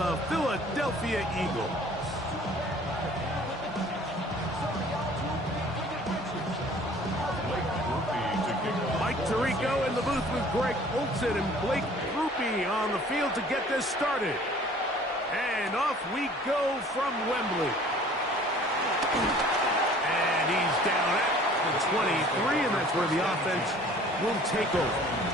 the Philadelphia Eagles. Mike Tirico in the booth with Greg Olson and Blake Grupe on the field to get this started. And off we go from Wembley. And he's down at the 23, and that's where the offense will take over.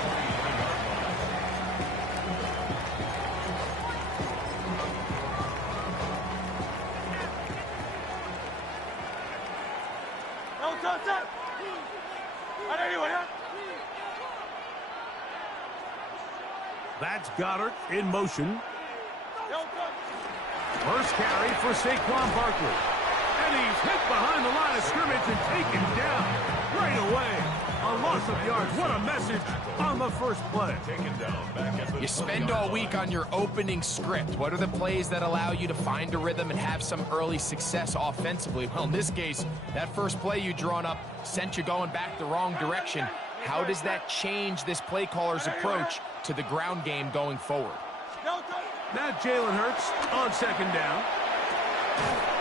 That's Goddard in motion. First carry for Saquon Barkley. And he's hit behind the line of scrimmage and taken down right away. A loss of yards. What a message on the first play. You spend all week on your opening script. What are the plays that allow you to find a rhythm and have some early success offensively? Well, in this case, that first play you drawn up sent you going back the wrong direction. How does that change this play caller's approach to the ground game going forward? Now Jalen Hurts on second down.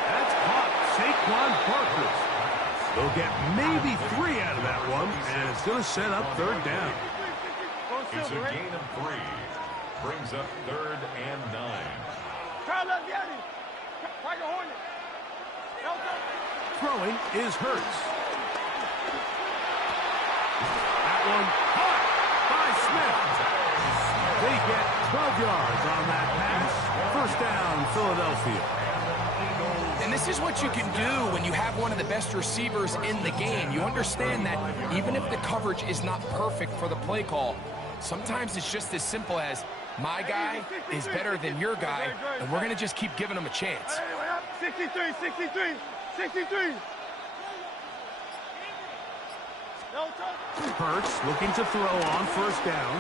That's caught. Saquon Barkley. They'll get maybe 3 out of that one, and it's going to set up third down. It's a gain of 3. Brings up 3rd and 9. Throwing is Hurts. That one caught by Smith. They get 12 yards on that pass. First down, Philadelphia. And this is what you can do when you have one of the best receivers in the game. You understand that even if the coverage is not perfect for the play call, sometimes it's just as simple as my guy is better than your guy, and we're going to just keep giving him a chance. 63. Hurts looking to throw on first down.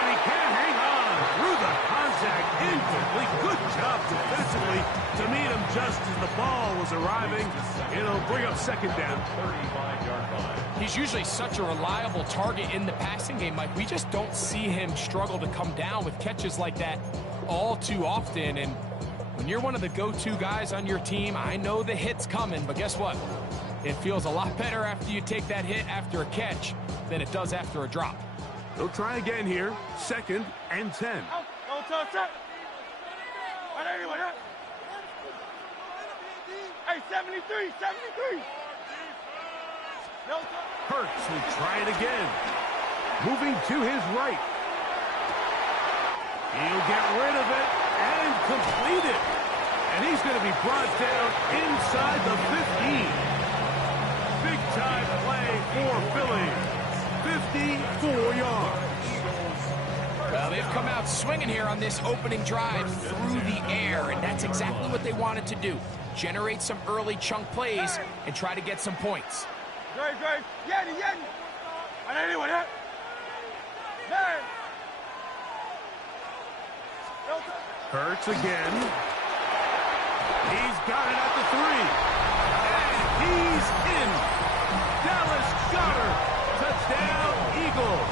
And he can't hang on through the contact. Incomplete. Good job defensively to meet him just as the ball was arriving. It'll bring up second down. 35-yard line. He's usually such a reliable target in the passing game, Mike. We just don't see him struggle to come down with catches like that all too often. And when you're one of the go-to guys on your team, I know the hit's coming, but guess what? It feels a lot better after you take that hit after a catch than it does after a drop. They'll try again here. 2nd and 10. Hey, 73. Hurts will try it again. Moving to his right. He'll get rid of it and complete it. And he's going to be brought down inside the 15. Big-time play for Philly. 54 yards. Well, they've come out swinging here on this opening drive through the air, and that's exactly what they wanted to do. Generate some early chunk plays and try to get some points. Hurts again. He's got it at the 3. And he's in. Dallas Goedert. Touchdown, Eagles.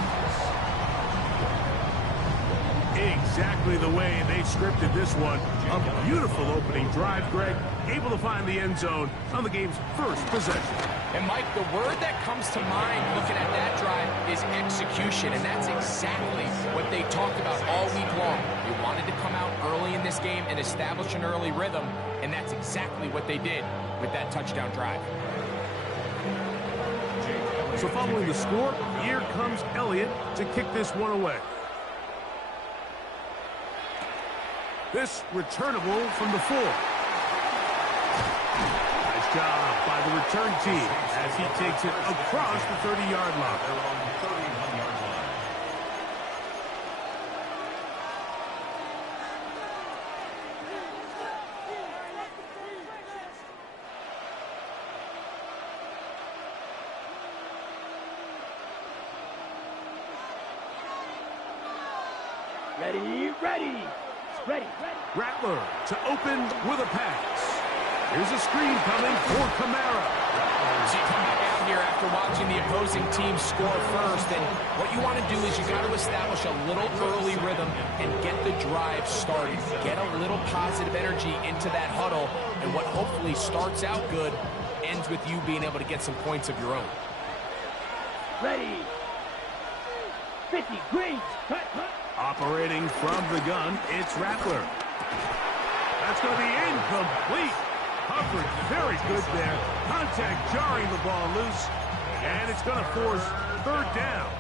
Exactly the way they scripted this one. A beautiful opening drive, Greg. Able to find the end zone on the game's first possession. And, Mike, the word that comes to mind looking at that drive is execution, and that's exactly what they talked about all week long. They wanted to come out early in this game and establish an early rhythm, and that's exactly what they did with that touchdown drive. So following the score, here comes Elliott to kick this one away. This returnable from the 4. Nice job by the return team as he takes it across the 30-yard line. They're on the 31-yard line. Ready. Rattler to open with a pass. Here's a screen coming for Kamara. So you come back out here after watching the opposing team score first, and what you want to do is you got to establish a little early rhythm and get the drive started. Get a little positive energy into that huddle, and what hopefully starts out good ends with you being able to get some points of your own. Ready. 50, green. Cut. Operating from the gun, it's Rattler. That's going to be incomplete. Coverage very good there. Contact jarring the ball loose, and it's going to force third down.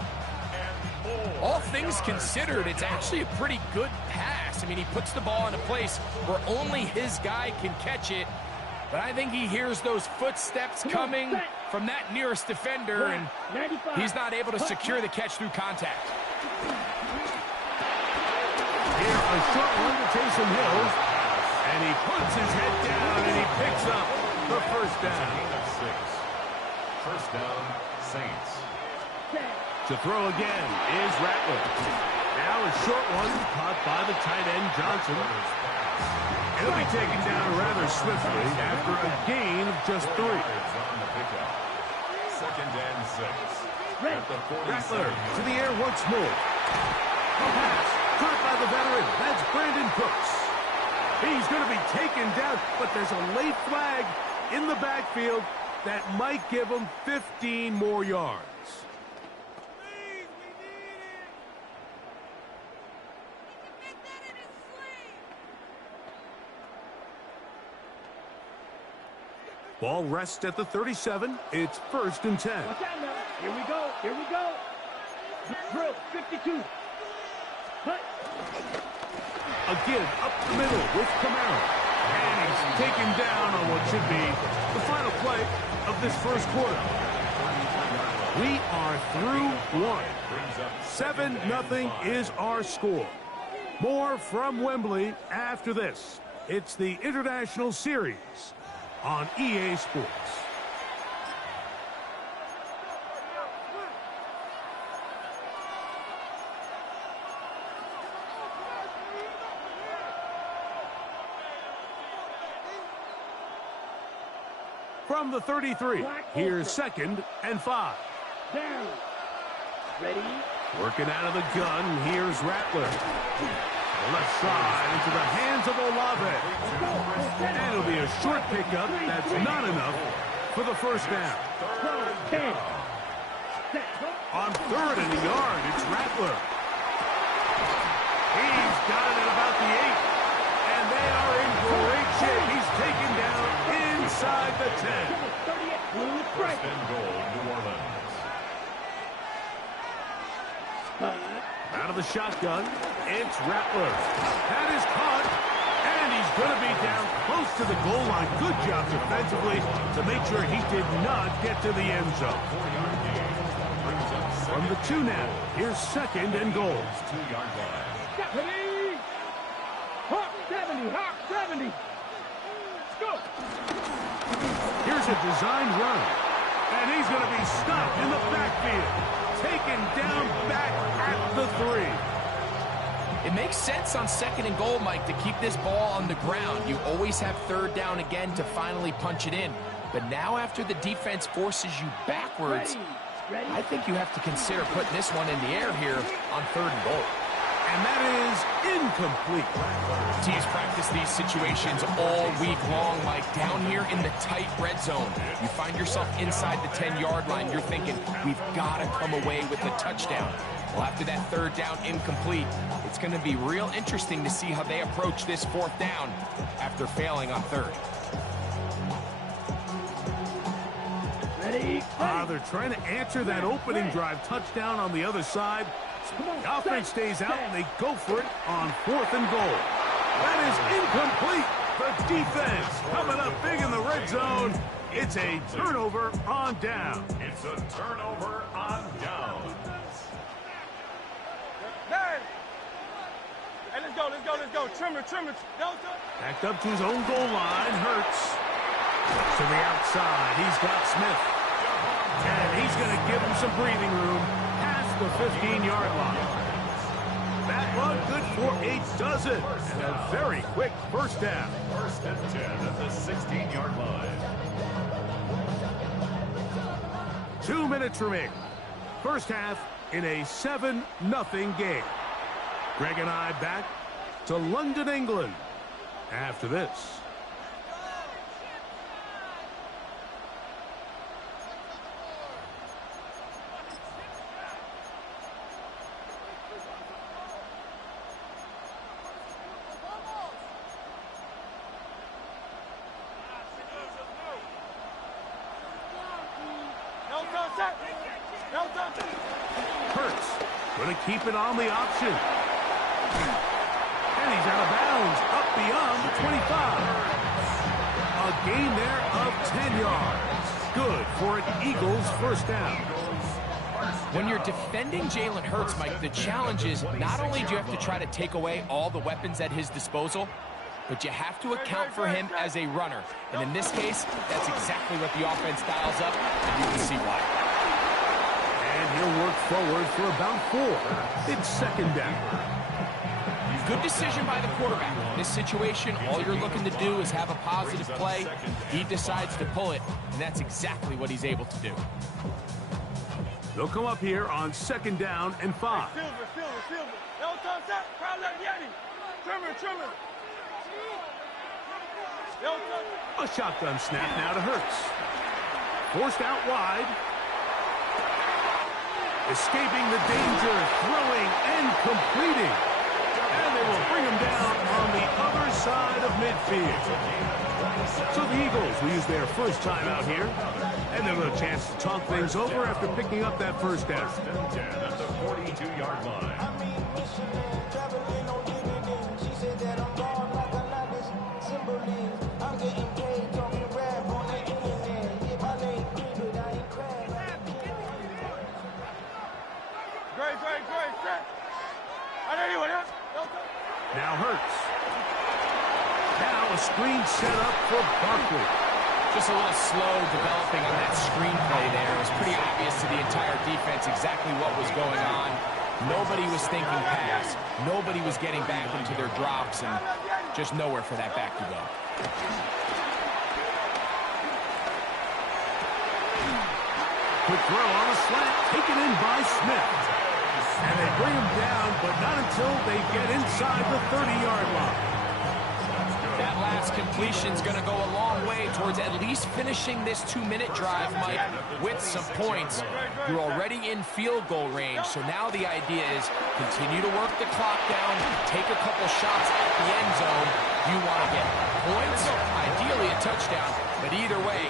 All things considered, it's actually a pretty good pass. I mean, he puts the ball in a place where only his guy can catch it. But I think he hears those footsteps coming from that nearest defender, and he's not able to secure the catch through contact. Here, a short one to Taysom Hill, and he puts his head down, and he picks up the first down. First down, Saints. To throw again is Rattler. Now a short one caught by the tight end Johnson. He'll be taken down rather swiftly after a gain of just 3. Second and 6. At the 47. Rattler to the air once more. A pass caught by the veteran. That's Brandon Cooks. He's going to be taken down, but there's a late flag in the backfield that might give him 15 more yards. Ball rests at the 37. It's 1st and 10. Watch out now. Here we go. Here we go. Drill. 52. Cut. Again, up the middle with Camaro. And he's taken down on what should be the final play of this first quarter. We are through 1. 7-0 is our score. More from Wembley after this. It's the International Series on EA Sports. From the 33, here's 2nd and 5. Down. Ready. Working out of the gun, here's Rattler. Left side into the hands of Olave. And it'll be a short pickup. That's not enough for the first down. On 3rd and a yard, it's Rattler. He's got it at about the 8. And they are in great shape. He's taken down inside the 10. First and goal, New Orleans. Out of the shotgun, it's Rattler. That is caught, and he's going to be down close to the goal line. Good job defensively to make sure he did not get to the end zone. From the 2 now, here's 2nd and goal. 2-yard line. Ready. Hawk 70. Hawk 70. Let's go. Here's a designed run, and he's going to be stopped in the backfield. Taken down back at the 3. It makes sense on 2nd and goal, Mike, to keep this ball on the ground. You always have 3rd down again to finally punch it in. But now after the defense forces you backwards, I think you have to consider putting this one in the air here on 3rd and goal. And that is incomplete. Teams practice these situations all week long, Mike. Down here in the tight red zone, you find yourself inside the 10-yard line. You're thinking, we've got to come away with a touchdown. Well, after that 3rd down incomplete, it's going to be real interesting to see how they approach this 4th down after failing on 3rd. Ready. They're trying to answer that opening drive touchdown on the other side. The offense stays out, and they go for it on 4th and goal. That is incomplete. The defense coming up big in the red zone. It's a turnover on down. It's a turnover on down. Hey, let's go. Trimmer. Backed up to his own goal line. Hurts. To the outside. He's got Smith. And he's going to give him some breathing room past the 15-yard line. That one good for a dozen. And a very quick first down. 1st and 10 at the 16-yard line. 2 minutes remaining. First half in a 7-0 game. Greg and I back to London, England after this. Hurts going to keep it on the option. And he's out of bounds, up beyond the 25. A gain there of 10 yards. Good for an Eagles first down. When you're defending Jalen Hurts, Mike, the challenge is not only do you have to try to take away all the weapons at his disposal, but you have to account for him as a runner. And in this case, that's exactly what the offense dials up, and you can see why. And he'll work forward for about 4. It's second down. Good decision by the quarterback. In this situation, all you're looking to do is have a positive play. He decides to pull it, and that's exactly what he's able to do. They'll come up here on second down and 5. A shotgun snap now to Hurts. Forced out wide. Escaping the danger, throwing and completing. And they will bring him down on the other side of midfield. So the Eagles will use their first time out here. And they'll have a chance to talk things over after picking up that first down. At the 42-yard line. Now Hurts. Now a screen set up for Barkley. Just a little slow developing on that screenplay there. It was pretty obvious to the entire defense exactly what was going on. Nobody was thinking pass. Nobody was getting back into their drops, and just nowhere for that back to go. Quick throw on a slant, taken in by Smith. And they bring him down, but not until they get inside the 30-yard line. That last completion's going to go a long way towards at least finishing this 2-minute drive, Mike, with some points. You're already in field goal range, so now the idea is continue to work the clock down, take a couple shots at the end zone. You want to get points, ideally a touchdown, but either way,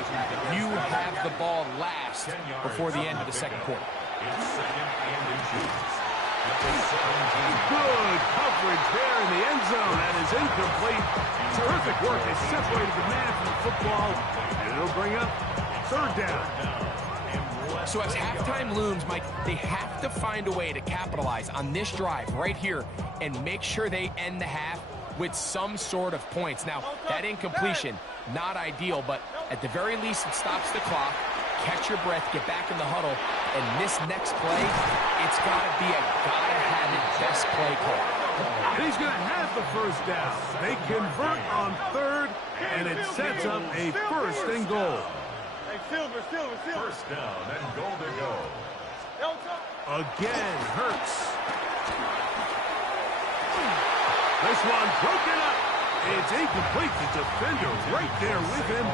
you have the ball last before the end of the second quarter. It's second and inches. Good coverage there in the end zone. That is incomplete. Terrific work. They separated the man from the football, and it'll bring up third down. So as halftime looms, Mike, they have to find a way to capitalize on this drive right here and make sure they end the half with some sort of points. Now, that incompletion, not ideal, but at the very least, it stops the clock. Catch your breath, get back in the huddle, and this next play, it's got to be a gotta-have-it best play call. And he's going to have the first down. They convert on third, and it sets up a first and goal. First down and goal to go. Again, Hurts. This one broken up. It's incomplete. The defender right there with him.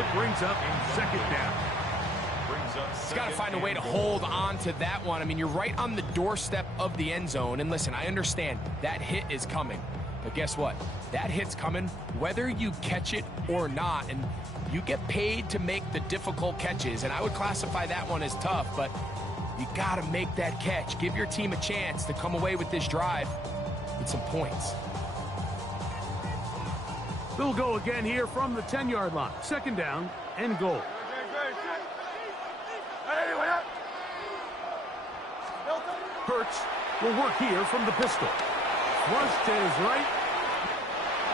It brings up second down. He's got to find a way to hold on to that one. I mean, you're right on the doorstep of the end zone. And listen, I understand that hit is coming. But guess what? That hit's coming whether you catch it or not. And you get paid to make the difficult catches. And I would classify that one as tough. But you got to make that catch. Give your team a chance to come away with this drive with some points. They'll go again here from the 10-yard line. Second down and goal. Hurts will work here from the pistol. Flush to his right.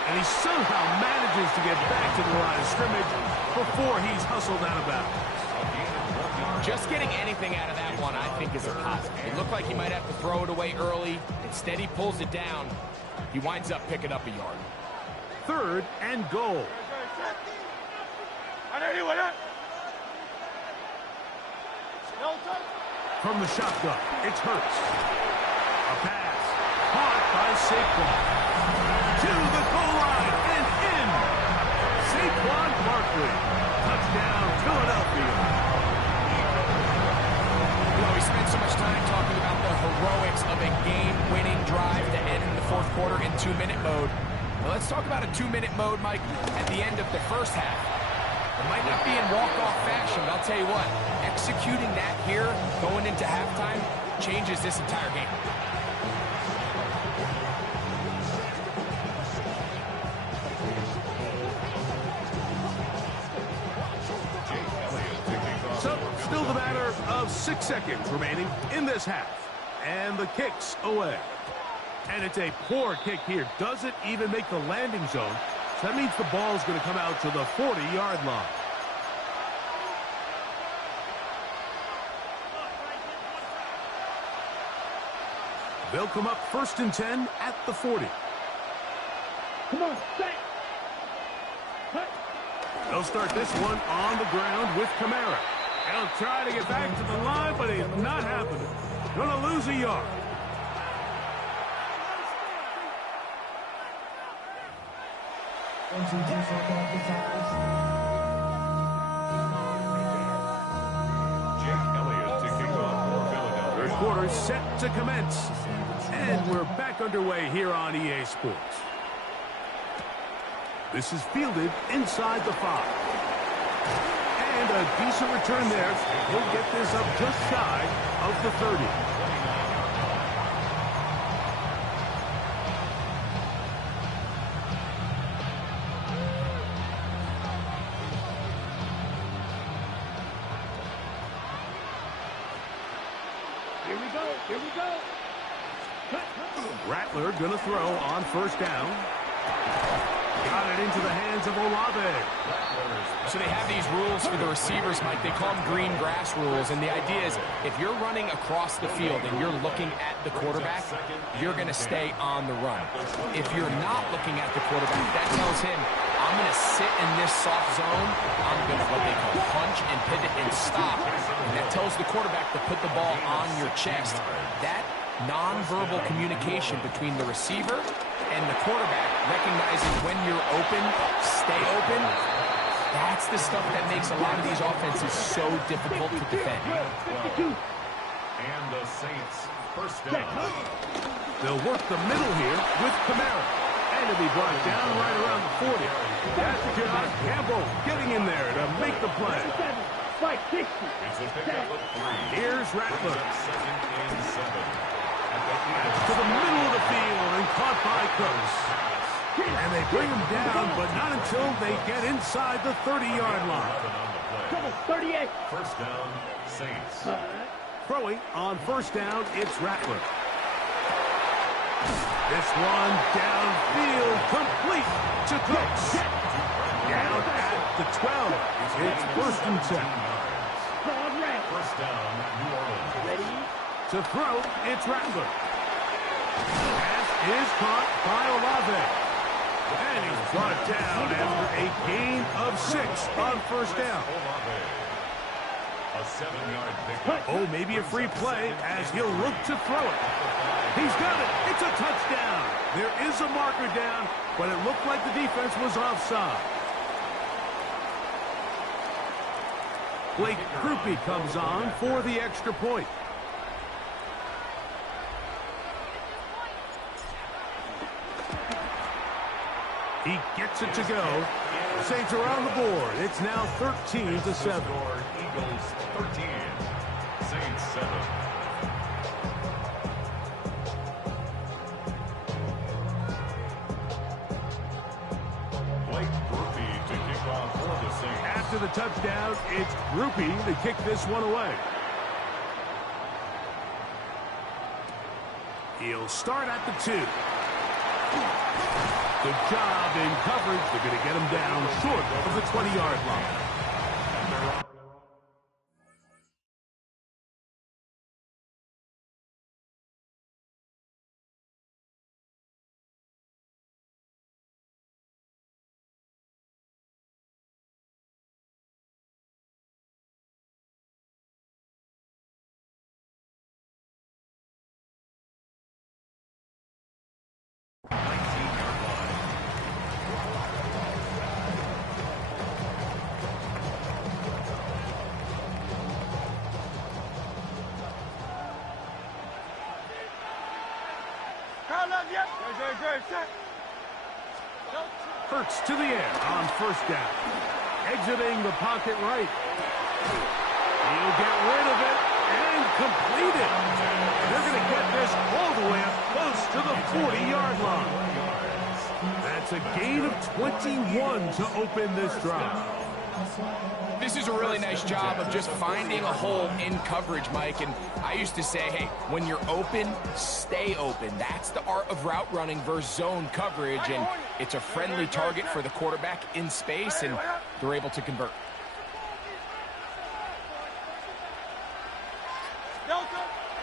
And he somehow manages to get back to the line of scrimmage before he's hustled out of bounds. Just getting anything out of that one, I think, is a positive. It looked like he might have to throw it away early. Instead, he pulls it down. He winds up picking up a yard. Third and goal. From the shotgun, it's Hurts. A pass caught by Saquon. heroics of a game-winning drive to end the fourth quarter in 2-minute mode. Well, let's talk about a 2-minute mode, Mike, at the end of the first half. It might not be in walk-off fashion, but I'll tell you what, executing that here, going into halftime, changes this entire game. So, still the matter of 6 seconds remaining in this half. And the kick's away. And it's a poor kick here. Doesn't even make the landing zone. So that means the ball's going to come out to the 40-yard line. They'll come up 1st and 10 at the 40. Come on, set. They'll start this one on the ground with Kamara. He'll try to get back to the line, but it's not happening. Gonna lose a yard. Third quarter set to commence. And we're back underway here on EA Sports. This is fielded inside the 5. And a decent return there. He'll get this up just shy of the 30. Here we go. Here we go. Rattler gonna throw on 1st down. Got it into the hands of Olave. So they have these rules for the receivers, Mike. They call them green grass rules. And the idea is if you're running across the field and you're looking at the quarterback, you're going to stay on the run. If you're not looking at the quarterback, that tells him, I'm going to sit in this soft zone. I'm going to what they call punch and pivot and stop. And that tells the quarterback to put the ball on your chest. That nonverbal communication between the receiver and the quarterback, recognizing when you're open, stay open, that's the stuff that makes a lot of these offenses so difficult to defend. And the Saints, 1st down. They'll work the middle here with Kamara. And it'll be brought down right around the 40. That's Josh Campbell getting in there to make the play. It's a pickup of 3. Here's Rattler. 2nd and 7. To the middle of the field and caught by Cooks. And they bring him down, but not until they get inside the 30-yard line. 38. 1st down, Saints. Throwing on 1st down, it's Rattler. This one downfield, complete to Cooks. Down at the 12. It's 1st and 10. 1st down, New Orleans. Ready? To throw, it's Rattler. Pass is caught by Olave. And he's brought down after a gain of 6 on 1st down. A 7-yard pickup. Oh, maybe a free play as he'll look to throw it. He's got it. It's a touchdown. There is a marker down, but it looked like the defense was offside. Blake Krupe comes on for the extra point. He gets it to go. Saints are on the board. It's now 13-7. Eagles 13. Saints 7. Blake Krupe to kick off for the Saints. After the touchdown, it's Krupe to kick this one away. He'll start at the 2. Good job in coverage. They're going to get him down short of the 20-yard line. Hurts to the air on first down. Exiting the pocket right. He'll get rid of it and complete it. They're going to get this all the way up close to the 40-yard line. That's a gain of 21 to open this drive. This is a really nice job of just finding a hole in coverage, Mike. And I used to say, hey, when you're open, stay open. That's the art of route running versus zone coverage. And it's a friendly target for the quarterback in space, and they're able to convert.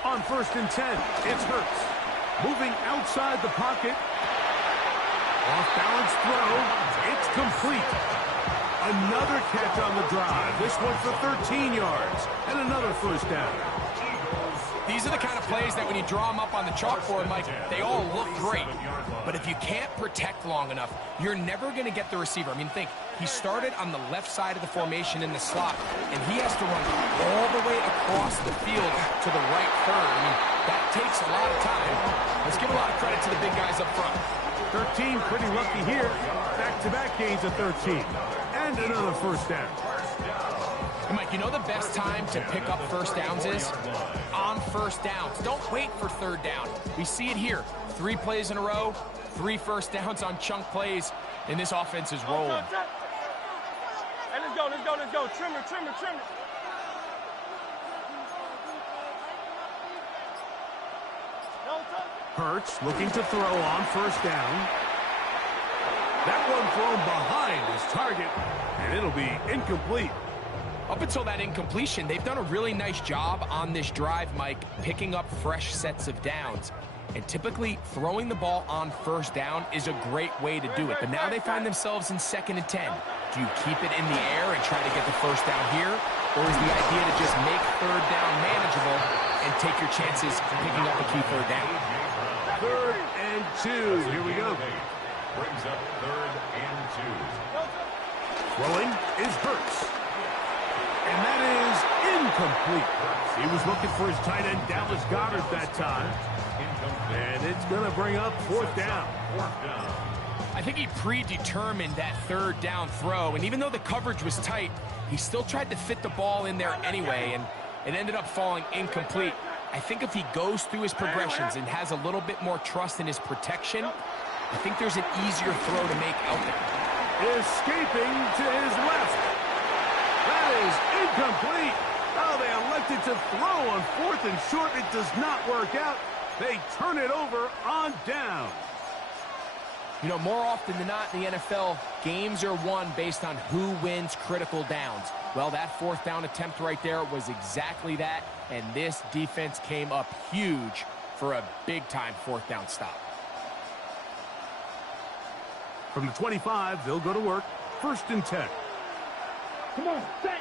On 1st and 10, it's Hurts. Moving outside the pocket. Off-balance throw. It's complete. Another catch on the drive. This one for 13 yards. And another first down. These are the kind of plays that when you draw them up on the chalkboard, Mike, they all look great. But if you can't protect long enough, you're never going to get the receiver. I mean, think, he started on the left side of the formation in the slot, and he has to run all the way across the field to the right third. I mean, that takes a lot of time. Let's give a lot of credit to the big guys up front. 13, pretty lucky here. Back-to-back gains of 13. And another first down. And Mike, you know the best time to pick up first downs is? On first downs. Don't wait for third down. We see it here. 3 plays in a row, 3 first downs on chunk plays, and this offense is rolling. Hey, let's go. Trim it. Hurts looking to throw on first down. That one thrown behind his target, and it'll be incomplete. Up until that incompletion, they've done a really nice job on this drive, Mike, picking up fresh sets of downs. And typically, throwing the ball on first down is a great way to do it. But now they find themselves in 2nd and 10. Do you keep it in the air and try to get the first down here? Or is the idea to just make third down manageable and take your chances picking up a key third down? 3rd and 2. Here we go. Brings up 3rd and 2. Throwing is Hurts. And that is incomplete. He was looking for his tight end, Dallas Goedert, that time. And it's going to bring up 4th down. I think he predetermined that third down throw, and even though the coverage was tight, he still tried to fit the ball in there anyway, and it ended up falling incomplete. I think if he goes through his progressions and has a little bit more trust in his protection, I think there's an easier throw to make out there. Escaping to his left. That is incomplete. Oh, they elected to throw on 4th and short. It does not work out. They turn it over on down. You know, more often than not in the NFL, games are won based on who wins critical downs. Well, that 4th down attempt right there was exactly that, and this defense came up huge for a big-time 4th down stop. From the 25, they'll go to work. 1st and 10. Come on, set.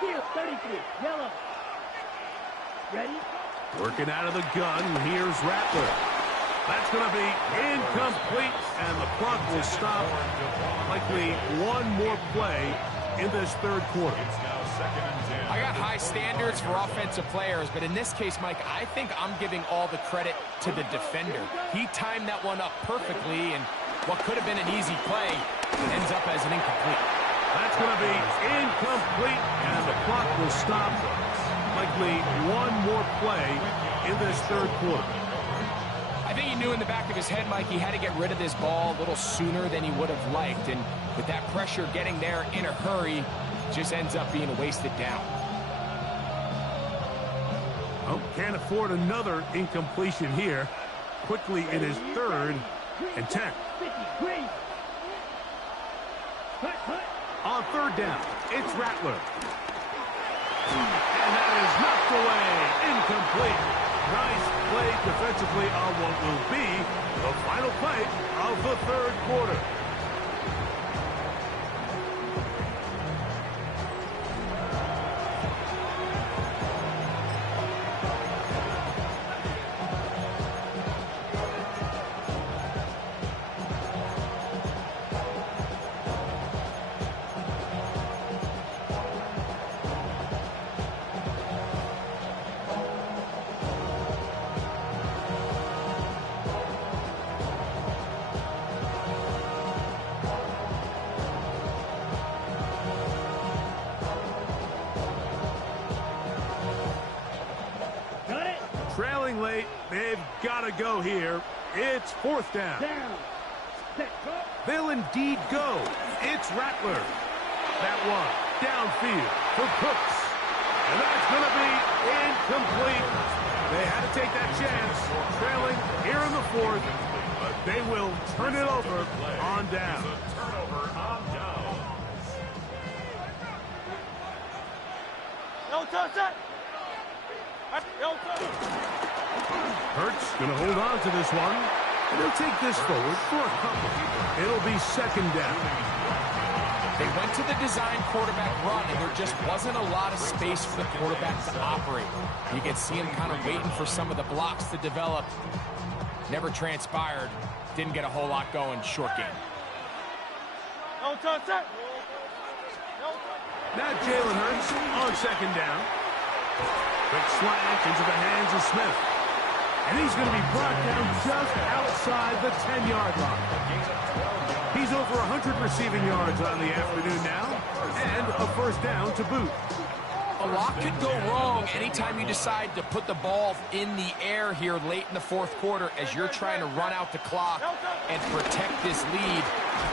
Here, 33, yellow. Ready? Working out of the gun, here's Rattler. That's going to be incomplete, and the clock will stop. Likely one more play in this 3rd quarter. I got high standards for offensive players, but in this case, Mike, I think I'm giving all the credit to the defender. He timed that one up perfectly, and what could have been an easy play ends up as an incomplete. That's going to be incomplete, and the clock will stop. Likely one more play in this 3rd quarter. I think he knew in the back of his head, Mike, he had to get rid of this ball a little sooner than he would have liked. And with that pressure getting there in a hurry, just ends up being a wasted down. Oh, can't afford another incompletion here. Quickly in his 3rd and 10. On 3rd down, it's Rattler. And that is knocked away. Incomplete. Nice play defensively on what will be the final play of the 3rd quarter. running late. They've got to go here. It's fourth down. Down. Set. Go. They'll indeed go. It's Rattler. That one downfield for Cooks. And that's going to be incomplete. They had to take that chance, trailing here in the fourth, but they will turn it over on down. Turnover on down. Hurts going to hold on to this one. And they'll take this forward for a couple. It'll be second down. They went to the design quarterback run, and there just wasn't a lot of space for the quarterback to operate. You could see him kind of waiting for some of the blocks to develop. Never transpired. Didn't get a whole lot going. Short game. Now Jalen Hurts on second down. Quick slant into the hands of Smith. And he's going to be brought down just outside the 10-yard line. He's over 100 receiving yards on the afternoon now, and a first down to boot. A lot could go wrong anytime you decide to put the ball in the air here late in the fourth quarter as you're trying to run out the clock and protect this lead.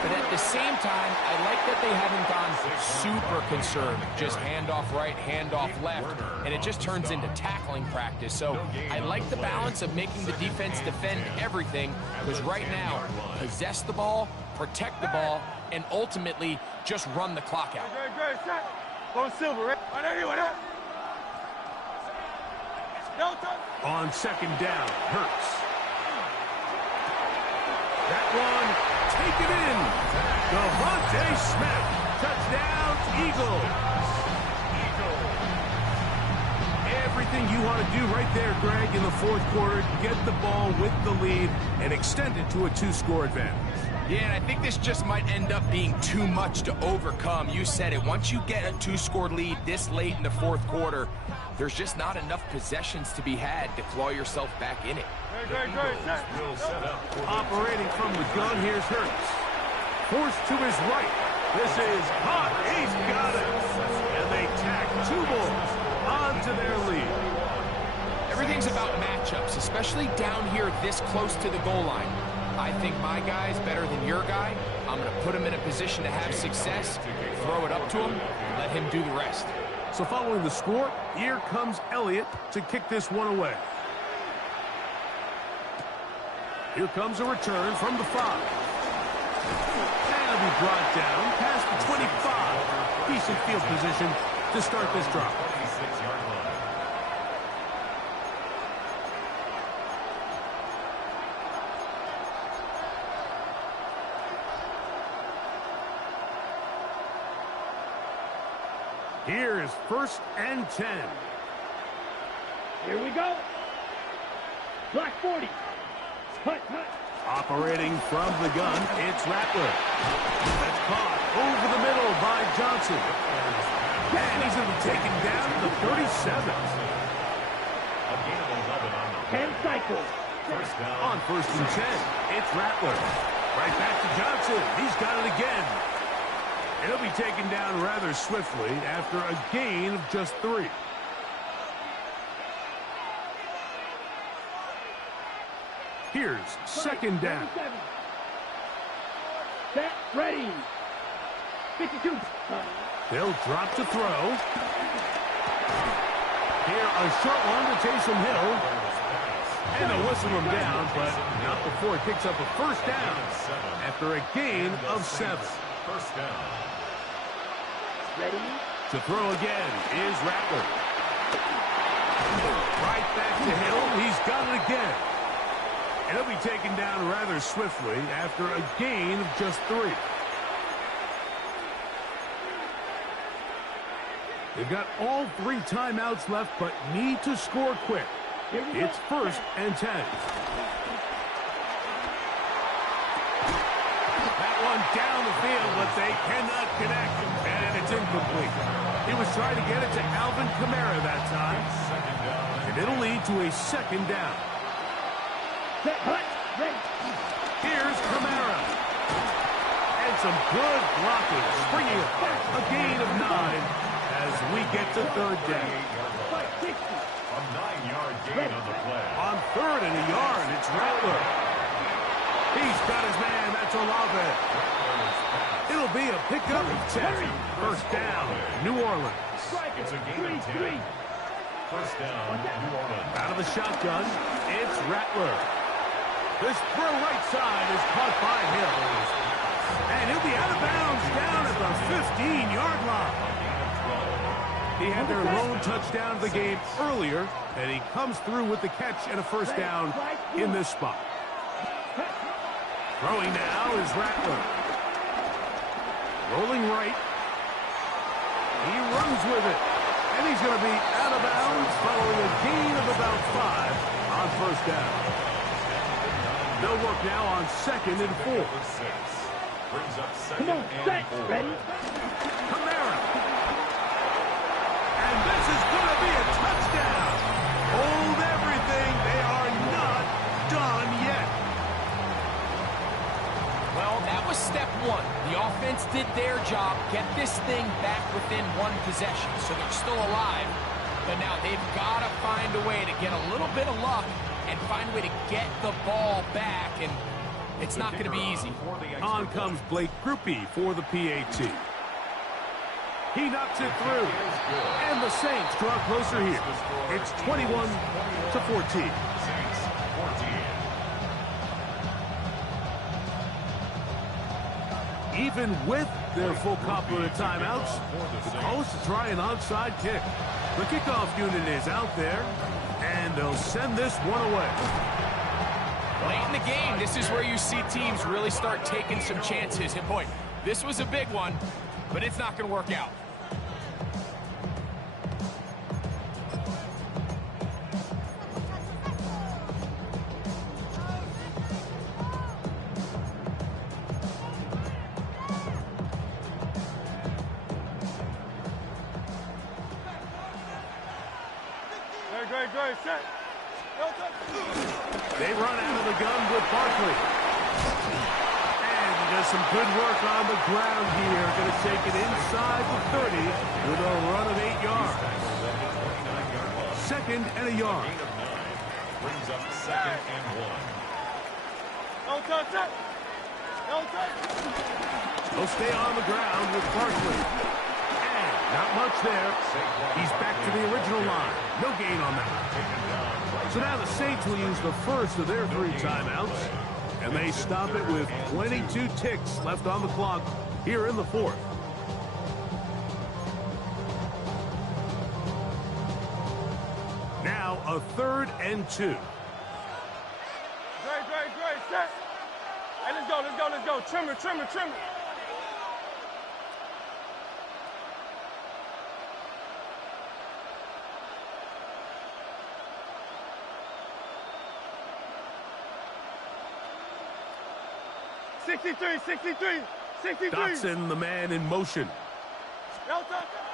But at the same time, I like that they haven't gone super conservative. Just handoff right, handoff left, and it just turns into tackling practice. So I like the balance of making the defense defend everything, because right now, possess the ball, protect the ball, and ultimately just run the clock out. On second down, Hurts. That one, take it in. Devontae Smith, touchdown, Eagles. Everything you want to do right there, Greg, in the fourth quarter, get the ball with the lead and extend it to a two-score advantage. Yeah, and I think this just might end up being too much to overcome. You said it. Once you get a two-score lead this late in the fourth quarter, there's just not enough possessions to be had to claw yourself back in it. Operating from the gun, here's Hurts. Forced to his right. This is hot. He's got it. And they tack two balls onto their lead. Everything's about matchups, especially down here this close to the goal line. I think my guy's better than your guy. I'm going to put him in a position to have success, throw it up to him, and let him do the rest. So following the score, here comes Elliott to kick this one away. Here comes a return from the 5. That'll be brought down past the 25. Decent field position to start this drive. Here's first and 10. Here we go. Black 40. Hut, hut. Operating from the gun, it's Rattler. That's caught over the middle by Johnson. And he's going to be taken down to the 37. 10 cycles. On first and 10, it's Rattler. Right back to Johnson. He's got it again. And he'll be taken down rather swiftly after a gain of just 3. Here's second down. Set, ready. 52. They'll drop to throw. Here, a short one to Taysom Hill. And they'll whistle him down, but not before he picks up a first down after a gain of 7. First down. Ready. To throw again is Rattler. Right back to Hill. He's got it again. And he'll be taken down rather swiftly after a gain of just 3. They've got all 3 timeouts left, but need to score quick. It's first and 10. That one down the field, but they cannot connect, and it's incomplete. He was trying to get it to Alvin Kamara that time, and it'll lead to a second down. Set, hut, ready. Here's Kamara. And some good blocking, bringing a gain of 9 as we get to third down. 560. A 9-yard gain on the play. On 3rd and a yard, it's Rattler. He's got his man. That's Olave. It'll be a pickup of 10. First down, New Orleans. It's a gain of 10. First down, New Orleans. Out of the shotgun, it's Rattler. This throw right side is caught by Hill. And he'll be out of bounds down at the 15-yard line. He had their lone touchdown of the game earlier, and he comes through with the catch and a first down in this spot. Throwing now is Rattler. Rolling right. He runs with it. And he's going to be out of bounds following a gain of about 5 on first down. They'll work now on 2nd and 4. Brings up 2nd Come on, set, and 4. ready? Kamara. And this is going to be a touchdown. Hold everything. They are not done yet. Well, that was step 1. The offense did their job, get this thing back within 1 possession, so they're still alive. But now they've got to find a way to get a little bit of luck and find a way to get the ball back, and it's not going to be easy. On comes Blake Grupe for the PAT. He knocks it through. And the Saints draw closer here. It's 21-14. Saints 14. Even with their full complement of timeouts, the call is to try an onside kick. The kickoff unit is out there, and they'll send this one away. Late in the game, this is where you see teams really start taking some chances. And boy, this was a big one, but it's not going to work out. Great, set. They run out of the gun with Barkley. And he does some good work on the ground here. Going to take it inside the 30 with a run of 8 yards. 2nd and a yard. Gain of 9. Brings up 2nd and 1. He'll stay on the ground with Barkley. And not much there. He's back to the original line. No gain on that. So now the Saints will use the first of their 3 timeouts. And they stop it with 22 ticks left on the clock here in the 4th. Now a 3rd and 2. Great, set. Hey, let's go. Trimmer. 63. Dotson, the man in motion.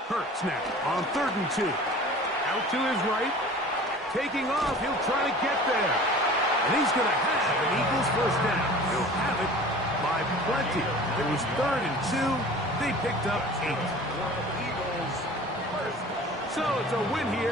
Hurts now on 3rd and 2. Out to his right. Taking off. He'll try to get there. And he's going to have an Eagles first down. He'll have it by plenty. It was 3rd and 2. They picked up 8. So it's a win here.